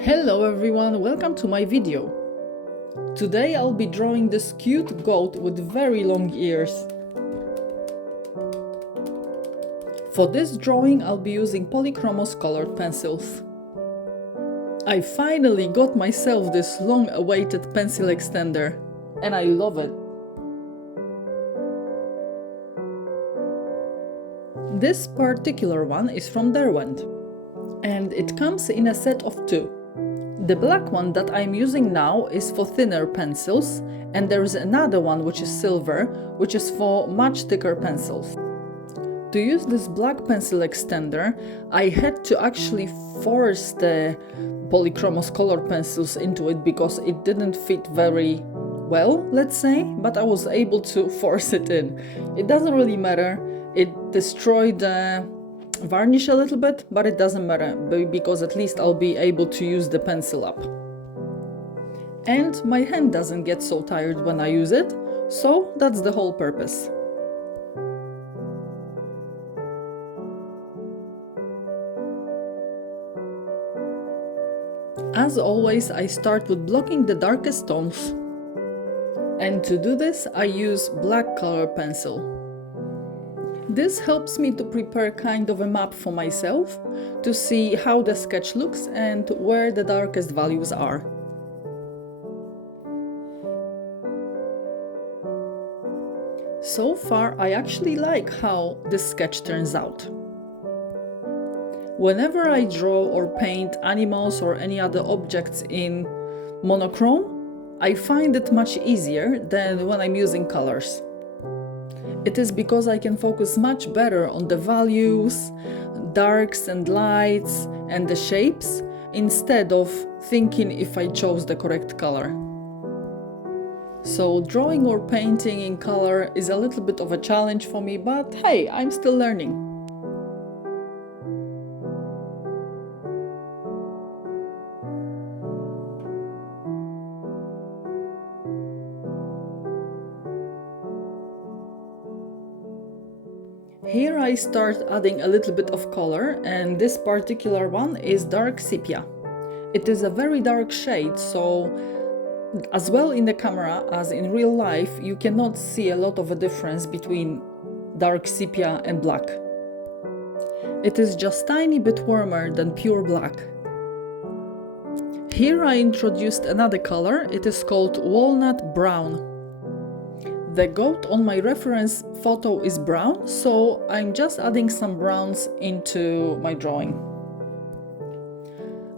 Hello everyone, welcome to my video. Today I'll be drawing this cute goat with very long ears. For this drawing I'll be using Polychromos colored pencils. I finally got myself this long-awaited pencil extender and I love it. This particular one is from Derwent and it comes in a set of two. The black one that I'm using now is for thinner pencils, and there is another one which is silver, which is for much thicker pencils. To use this black pencil extender, I had to actually force the Polychromos colored pencils into it because it didn't fit very well, let's say, but I was able to force it in. It doesn't really matter. It destroyed the varnish a little bit, but it doesn't matter because at least I'll be able to use the pencil up. And my hand doesn't get so tired when I use it, so that's the whole purpose. As always, I start with blocking the darkest tones. And to do this, I use black color pencil. This helps me to prepare kind of a map for myself to see how the sketch looks and where the darkest values are. So far, I actually like how this sketch turns out. Whenever I draw or paint animals or any other objects in monochrome, I find it much easier than when I'm using colors. It is because I can focus much better on the values, darks and lights and the shapes instead of thinking if I chose the correct color. So drawing or painting in color is a little bit of a challenge for me, but hey, I'm still learning. Here I start adding a little bit of color, and this particular one is dark sepia. It is a very dark shade, so as well in the camera as in real life you cannot see a lot of a difference between dark sepia and black. It is just tiny bit warmer than pure black. Here I introduced another color, it is called walnut brown. The goat on my reference photo is brown, so I'm just adding some browns into my drawing.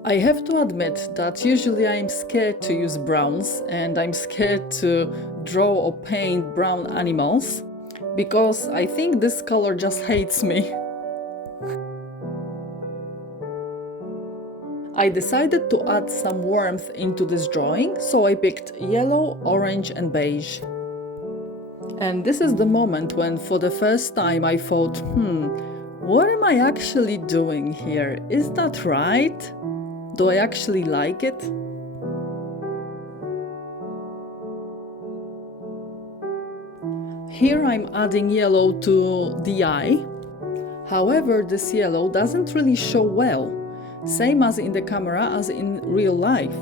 I have to admit that usually I'm scared to use browns and I'm scared to draw or paint brown animals because I think this color just hates me. I decided to add some warmth into this drawing, so I picked yellow, orange and beige. And this is the moment when for the first time I thought, what am I actually doing here? Is that right? Do I actually like it? Here I'm adding yellow to the eye. However, this yellow doesn't really show well, same as in the camera as in real life.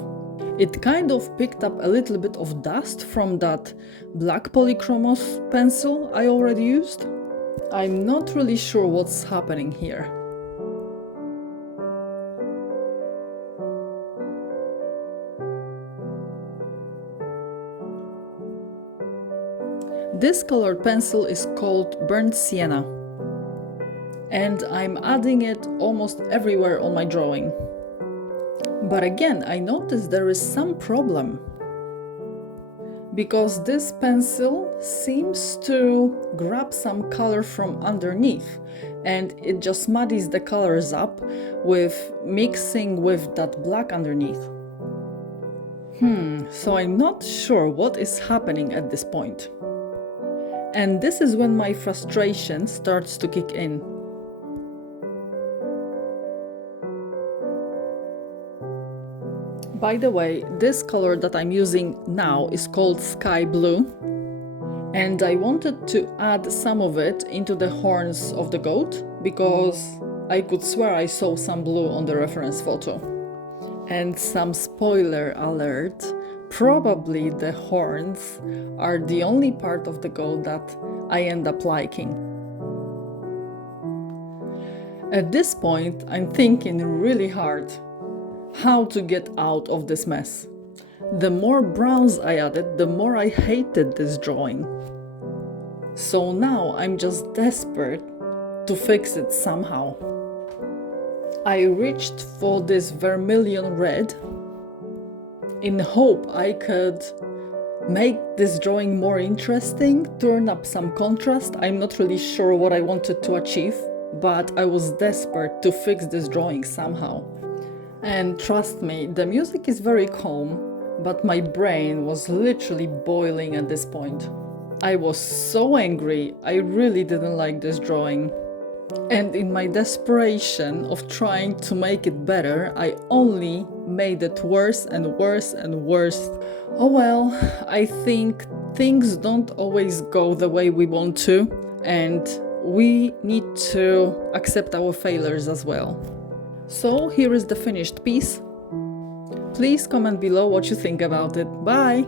It kind of picked up a little bit of dust from that black Polychromos pencil I already used. I'm not really sure what's happening here. This colored pencil is called burnt sienna, and I'm adding it almost everywhere on my drawing. But again, I noticed there is some problem, because this pencil seems to grab some color from underneath and it just muddies the colors up with mixing with that black underneath. So I'm not sure what is happening at this point. And this is when my frustration starts to kick in. By the way, this color that I'm using now is called sky blue, and I wanted to add some of it into the horns of the goat because I could swear I saw some blue on the reference photo. And some spoiler alert, probably the horns are the only part of the goat that I end up liking. At this point, I'm thinking really hard how to get out of this mess. The more browns I added, the more I hated this drawing. So now I'm just desperate to fix it somehow. I reached for this vermilion red in hope I could make this drawing more interesting, turn up some contrast. I'm not really sure what I wanted to achieve, but I was desperate to fix this drawing somehow. And trust me, the music is very calm, but my brain was literally boiling at this point. I was so angry, I really didn't like this drawing. And in my desperation of trying to make it better, I only made it worse and worse and worse. Oh well, I think things don't always go the way we want to, and we need to accept our failures as well. So here is the finished piece. Please comment below what you think about it. Bye!